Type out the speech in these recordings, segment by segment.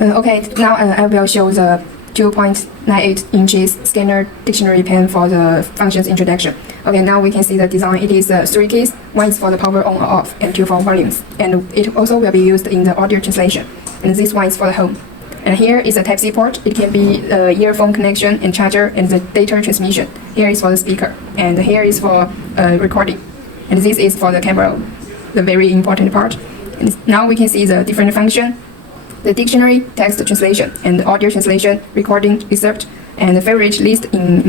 Okay, now I will show the 2.98 inches scanner dictionary pen for the functions introduction. Okay, now we can see the design. It is 3 keys. One is for the power on or off, and 2 for volumes. And it also will be used in the audio translation. And this one is for the home. And here is a Type-C port. It can be earphone connection and charger and the data transmission. Here is for the speaker. And here is for recording. And this is for the camera, the very important part. And now we can see the different function. The dictionary, text translation, and audio translation, recording, excerpt, and the favorite list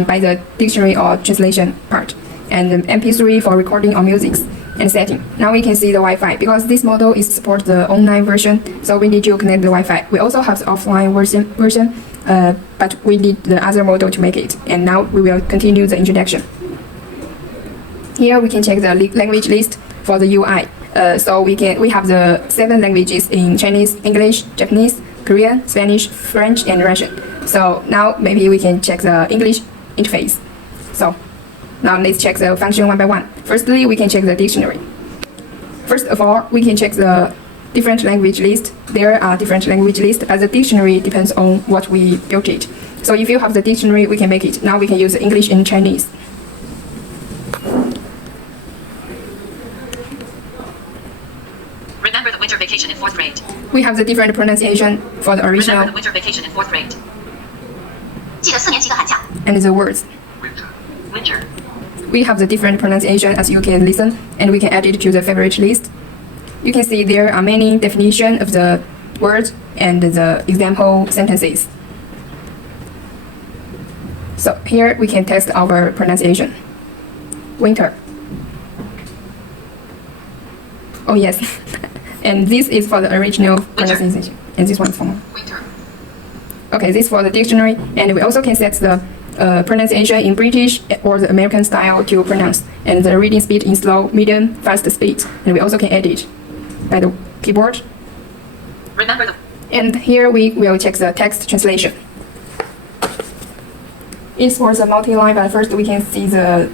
by the dictionary or translation part. And the MP3 for recording or music and setting. Now we can see the Wi-Fi. Because this model is support the online version, so we need to connect the Wi-Fi. We also have the offline version, but we need the other model to make it. And now we will continue the introduction. Here we can check the language list for the UI. So we have the 7 languages in Chinese, English, Japanese, Korean, Spanish, French, and Russian. So now maybe we can check the English interface. So now let's check the function one by one. Firstly, we can check the dictionary. First of all, we can check the different language list. There are different language lists, but the dictionary depends on what we built it. So if you have the dictionary, we can make it. Now we can use English and Chinese. Remember the winter vacation in 4th grade. We have the different pronunciation for the original. Remember the winter vacation in 4th grade. 记得4年级的寒假。 And the words. Winter. We have the different pronunciation as you can listen, and we can add it to the favorite list. You can see there are many definitions of the words and the example sentences. So here we can test our pronunciation. Winter. Oh yes. And this is for the original pronunciation. And this one is for Winter. Okay, this is for the dictionary, and we also can set the pronunciation in British or the American style to pronounce, and the reading speed in slow, medium, fast speed, and we also can edit by the keyboard. Remember the. And here we will check the text translation. It's for the multi-line, but first we can see the.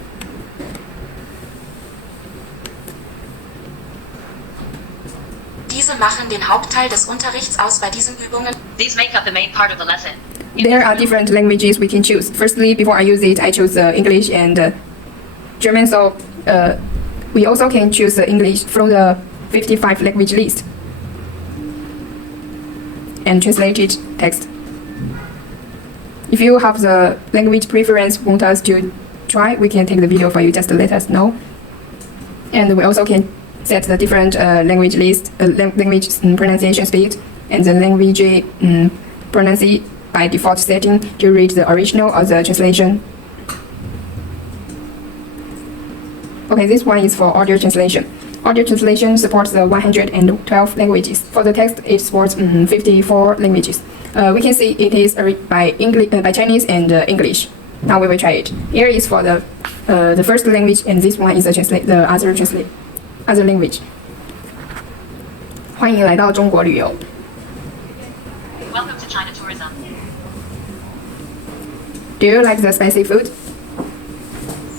Diese machen den Hauptteil des Unterrichts aus bei diesen Übungen. These make up the main part of the lesson. There are different languages we can choose. Firstly, before I use it, I choose English and German. So we also can choose English from the 55 language list and translated text. If you have the language preference want us to try, we can take the video for you. Just let us know. And we also can set the different language list, language pronunciation speed, and the language pronunciation by default setting to read the original or the translation. Okay, this one is for audio translation. Audio translation supports the 112 languages. For the text, it supports 54 languages. We can see it is by English, by Chinese and English. Now we will try it. Here is for the first language, and this one is the other language. 欢迎来到中国旅游。 Welcome to China tourism. Do you like the spicy food?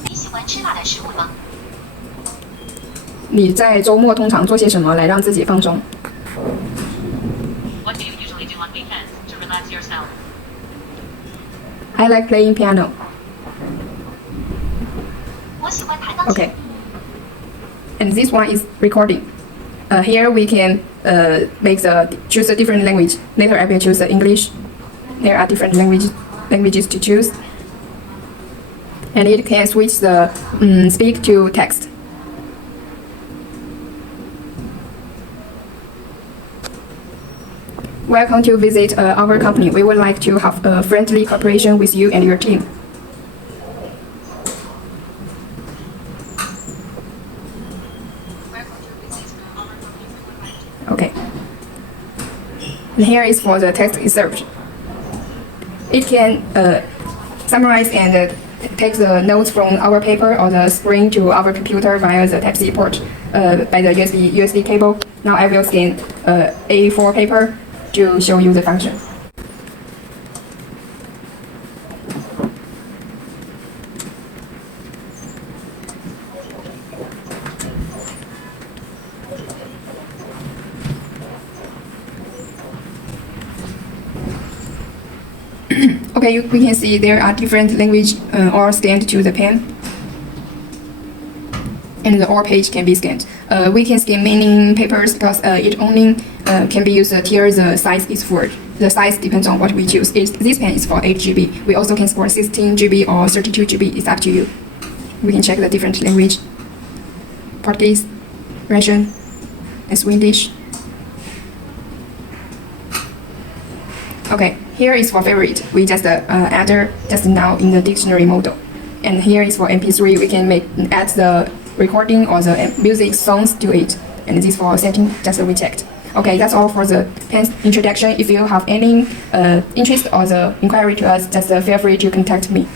你喜欢吃辣的食物吗？你在周末通常做些什么来让自己放松？ What do you usually do on weekends to relax yourself? I like playing piano. 我喜欢弹钢琴。 Okay. And this one is recording. Here we can choose a different language. Later I will choose the English. There are different languages to choose. And it can switch the speak to text. Welcome to visit our company. We would like to have a friendly cooperation with you and your team. Okay. And here is for the text excerpt. It can summarize and take the notes from our paper or the screen to our computer via the Type-C port by the USB cable. Now I will scan A4 paper to show you the function. Okay, we can see there are different language all scanned to the pen. And the all page can be scanned. We can scan many papers because it only can be used till the size is full. The size depends on what we choose. This pen is for 8 GB. We also can score 16 GB or 32 GB. It's up to you. We can check the different language. Portuguese, Russian, and Swedish. Okay, here is for favorite. We just enter just now in the dictionary model. And here is for MP3. We can add the recording or the music songs to it. And this for setting, just we checked. Okay, that's all for the pen's introduction. If you have any interest or the inquiry to us, just feel free to contact me.